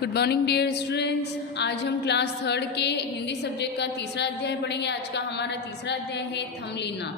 Good morning dear students. आज हम class third के हिंदी सब्जेक्ट का तीसरा अध्याय पढ़ेंगे। आज का हमारा तीसरा अध्याय है थमलीना।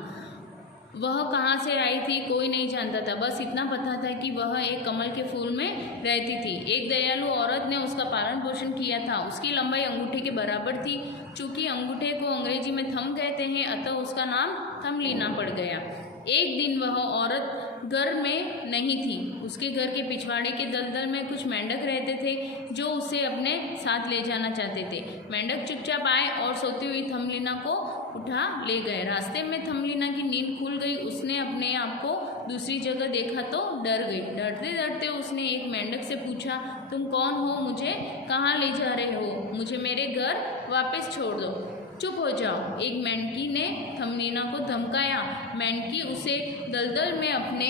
वह कहाँ से आई थी कोई नहीं जानता था, बस इतना पता था कि वह एक कमल के फूल में रहती थी। एक दयालु औरत ने उसका पालन पोषण किया था। उसकी लंबाई अंगूठे के बराबर थी। चूंकि अंगूठे को अंग्रेजी में थम कहते हैं, अतः उसका नाम थमलीना पड़ गया। एक दिन वह औरत घर में नहीं थी। उसके घर के पिछवाड़े के दलदल में कुछ मेंढक रहते थे जो उसे अपने साथ ले जाना चाहते थे। मेंढक चुपचाप आए और सोती हुई थमलीना को उठा ले गए। रास्ते में थमलीना की नींद खुल गई। उसने अपने आप को दूसरी जगह देखा तो डर गई। डरते डरते उसने एक मेंढक से पूछा, तुम कौन हो, मुझे कहाँ ले जा रहे हो? मुझे मेरे घर वापस छोड़ दो। चुप हो जाओ, एक मेंढकी ने थमलीना को धमकाया। मेंढकी उसे दलदल में अपने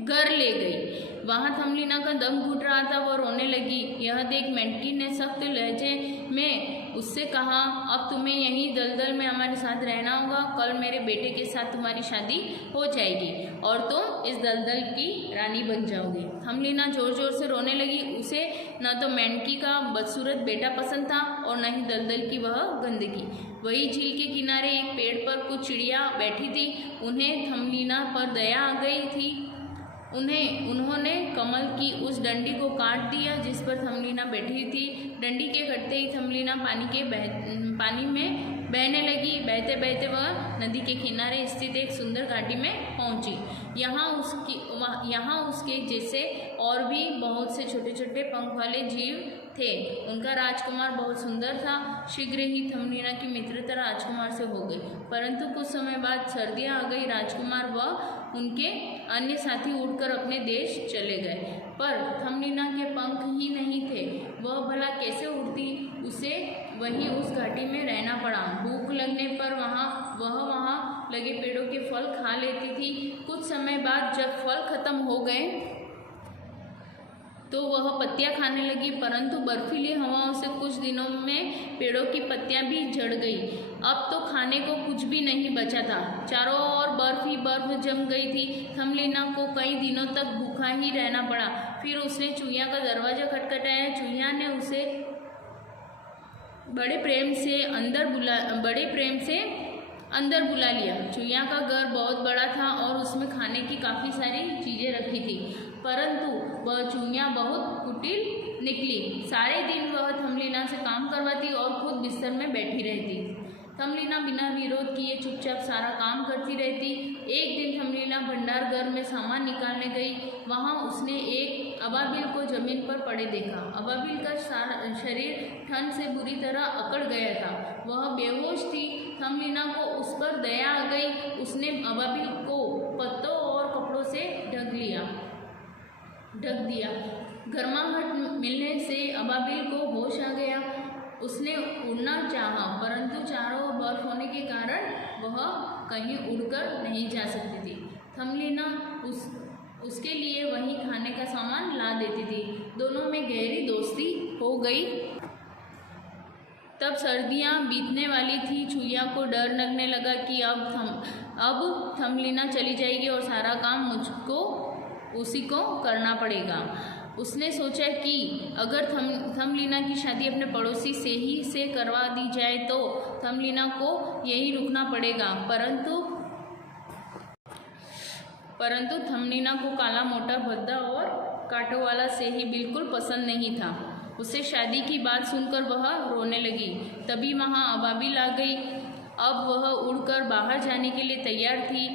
घर ले गई। वहाँ थमलीना का दम घुट रहा था, वह रोने लगी। यह देख मेंढकी ने सख्त लहजे में उससे कहा, अब तुम्हें यहीं दलदल में हमारे साथ रहना होगा। कल मेरे बेटे के साथ तुम्हारी शादी हो जाएगी और तुम इस दलदल की रानी बन जाओगी। थमलीना जोर जोर से रोने लगी। उसे न तो मेंढकी का बदसूरत बेटा पसंद था और न ही दलदल की वह गंदगी। वही झील के किनारे एक पेड़ पर कुछ चिड़िया बैठी थी। उन्हें थमलीना पर दया आ गई थी। उन्होंने कमल की उस डंडी को काट दिया जिस पर थमलीना बैठी थी। डंडी के कटते ही थमलीना पानी में बहने लगी। बहते बहते वह नदी के किनारे स्थित एक सुंदर घाटी में पहुंची। यहाँ उसके जैसे और भी बहुत से छोटे छोटे पंख वाले जीव थे। उनका राजकुमार बहुत सुंदर था। शीघ्र ही थमलीना की मित्रता राजकुमार से हो गई, परंतु कुछ समय बाद सर्दियाँ आ गई। राजकुमार व उनके अन्य साथी उड़कर अपने देश चले गए, पर थमलीना के पंख ही नहीं थे। वह भला कैसे उड़ती? उसे वहीं उस घाटी में रहना पड़ा। भूख लगने पर वहाँ लगे पेड़ों के फल खा लेती थी। कुछ समय बाद जब फल खत्म हो गए तो वह पत्तियां खाने लगी, परंतु बर्फीली हवाओं से कुछ दिनों में पेड़ों की पत्तियां भी झड़ गई। अब तो खाने को कुछ भी नहीं बचा था। चारों ओर बर्फ ही बर्फ जम गई थी। थमलीना को कई दिनों तक भूखा ही रहना पड़ा। फिर उसने चूहिया का दरवाजा खटखटाया। चूहिया ने उसे बड़े प्रेम से अंदर बुला लिया। चूहिया का घर बहुत बड़ा था और उसमें खाने की काफ़ी सारी चीज़ें रखी थी, परंतु वह चूहिया बहुत कुटिल निकली। सारे दिन वह थमलीना से काम करवाती और खुद बिस्तर में बैठी रहती। थमलीना बिना विरोध किए चुपचाप सारा काम करती रहती। एक दिन थमलीना भंडार घर में सामान निकालने गई। वहाँ उसने एक अबाबिल को जमीन पर पड़े देखा। अबाबिल का सारा शरीर ठंड से बुरी तरह अकड़ गया था। वह बेहोश थी। थमलीना को उस पर दया आ गई। उसने अबाबिल को पत्तों और कपड़ों से ढक दिया। गर्माहट मिलने से अबाबिल को होश आ गया। उसने उड़ना चाहा, परंतु चारों ओर बर्फ होने के कारण वह कहीं उड़कर नहीं जा सकती थी। थमलीना उसके लिए वही खाने का सामान ला देती थी। दोनों में गहरी दोस्ती हो गई। तब सर्दियाँ बीतने वाली थी। चूहिया को डर लगने लगा कि अब थमलीना चली जाएगी और सारा काम उसी को करना पड़ेगा। उसने सोचा कि अगर थमलीना की शादी अपने पड़ोसी से करवा दी जाए तो थमलीना को यहीं रुकना पड़ेगा। परंतु थमलीना को काला, मोटा, भद्दा और कांटों वाला सेही बिल्कुल पसंद नहीं था। उसे शादी की बात सुनकर वह रोने लगी। तभी वहाँ अबाबिल आ गई। अब वह उड़कर बाहर जाने के लिए तैयार थी।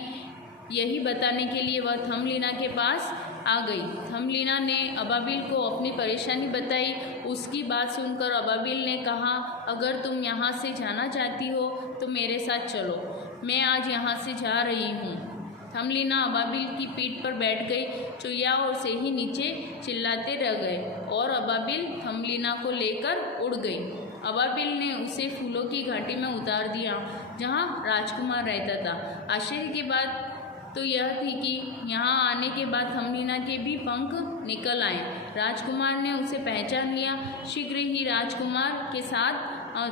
यही बताने के लिए वह थमलीना के पास आ गई। थमलीना ने अबाबिल को अपनी परेशानी बताई। उसकी बात सुनकर अबाबिल ने कहा, अगर तुम यहाँ से जाना चाहती हो तो मेरे साथ चलो, मैं आज यहाँ से जा रही हूँ। थमलीना अबाबिल की पीठ पर बैठ गई। चूहिया और सेही नीचे चिल्लाते रह गए और अबाबिल थमलीना को लेकर उड़ गई। अबाबिल ने उसे फूलों की घाटी में उतार दिया जहाँ राजकुमार रहता था। आश्चर्य की बात तो यह थी कि यहाँ आने के बाद थमलीना के भी पंख निकल आए। राजकुमार ने उसे पहचान लिया। शीघ्र ही राजकुमार के साथ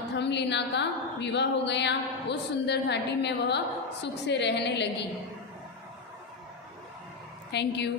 थमलीना का विवाह हो गया। उस सुंदर घाटी में वह सुख से रहने लगी। Thank you.